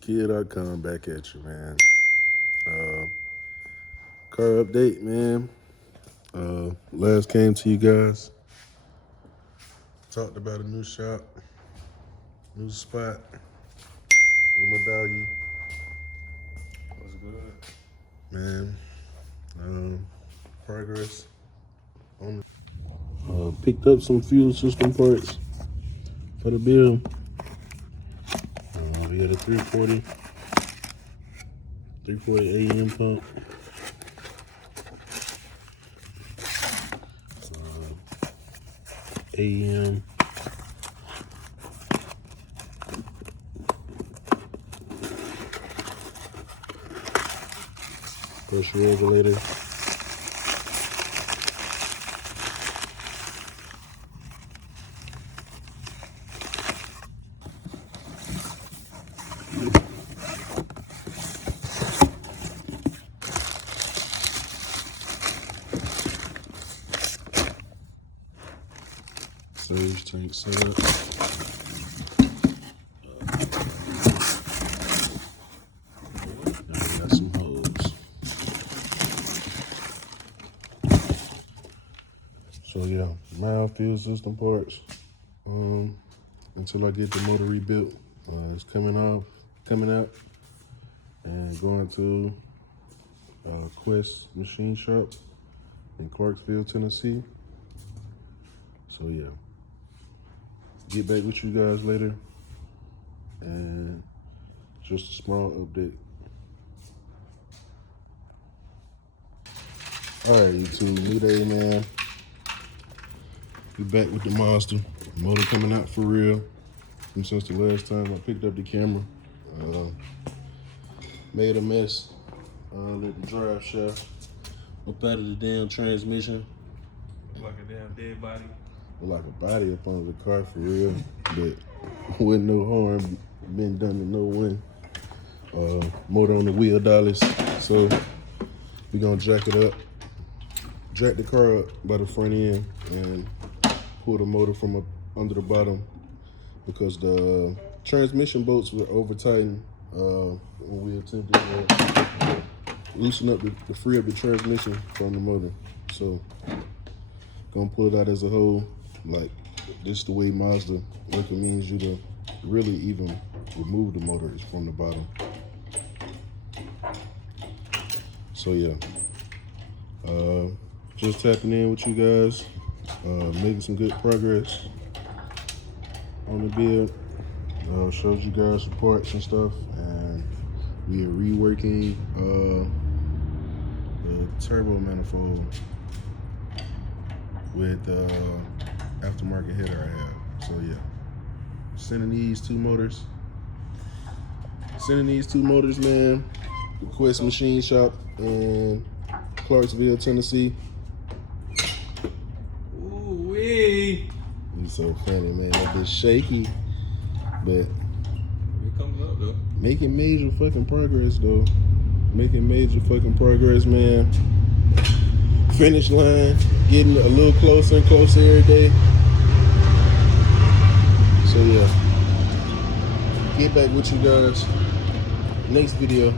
Kia.com back at you, man. Car update, man. Last came to you guys. Talked about a new shop, new spot with my doggy. What's good? Man, progress on picked up some fuel system parts for the build. We got a 340 AM pump. AM. Pressure regulator. Surge tank setup. Now we got some hose. So yeah, mild fuel system parts. Until I get the motor rebuilt, it's coming out, and going to Quest Machine Shop in Clarksville, Tennessee. So yeah, get back with you guys later, and just a small update. All right, YouTube, new day, man. We back with the Mazda. Motor coming out for real. And since the last time I picked up the camera, made a mess. Let the drive shaft up out of the damn transmission. Like a damn dead body. Like a body up under the car for real, but with no harm been done to no one. Motor on the wheel dollars, so we gonna jack it up, jack the car up by the front end, and pull the motor from up under the bottom because the transmission bolts were over tightened when we attempted to loosen up the free up the transmission from the motor. So gonna pull it out as a whole. Like, this is the way Mazda recommends you to really even remove the motors from the bottom. So yeah, just tapping in with you guys, making some good progress on the build. Showed you guys some parts and stuff, and we are reworking the turbo manifold with aftermarket header I have. So yeah, sending these two motors, man, the Quest Machine Shop in Clarksville, Tennessee. Ooh wee! You so funny, man. That bitch shaky, but It comes up though. making major fucking progress though. Making major fucking progress, man. Finish line getting a little closer and closer every day. So yeah, get back with you guys next video.